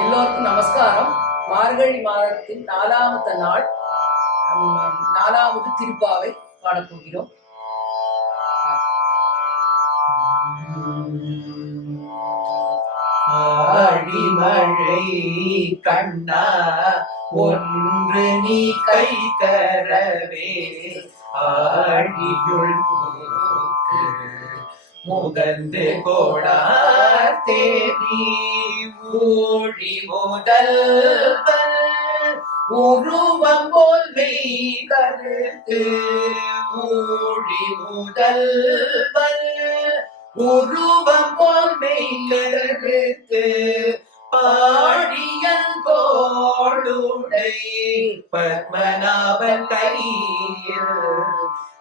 எல்லோருக்கும் நமஸ்காரம். மார்கழி மாதத்தின் 4வது நாள், 4வது திருப்பாவை பாடப்போகிறோம். ஆழிமழை கண்ணா ஒன்று நீ கை தரவே, ஆழியுள் முகந்து கோடார் தேவி ஊழி முதல்வன் உருவம் போல் மெய் கருத்து. ஊழி முதல்வன் உருவம் போல் மெய் கருத்து, பாடியன் தோளுடை பத்மநாபன் கையில்.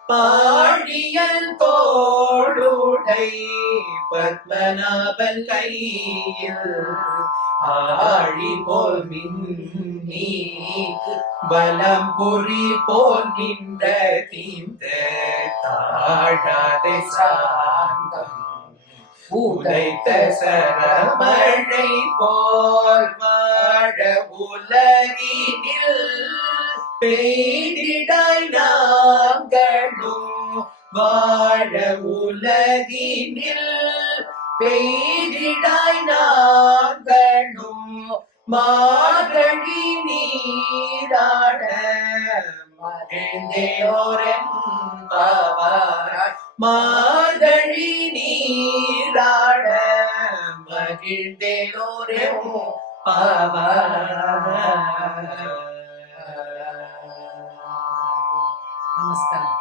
பாடியன் தோளுடை பத்மநாபன் கையில். ஆழி போல் மின்னி பலம் புரி போல் நின்ற தீந்த தாழாத சாந்தம் உதைத்த சரமழை போல் வாழ உலகினில் பெய்திடாய் நாங்களும். வாழ உலகினில் பெய்திடாய் நாங்களும். மார்கழி நீராட மகிழ்ந்தேனோரென்பவர். மார்கழி நீராட மகிழ்ந்தேனோரென்பவர். நமஸ்காரம்.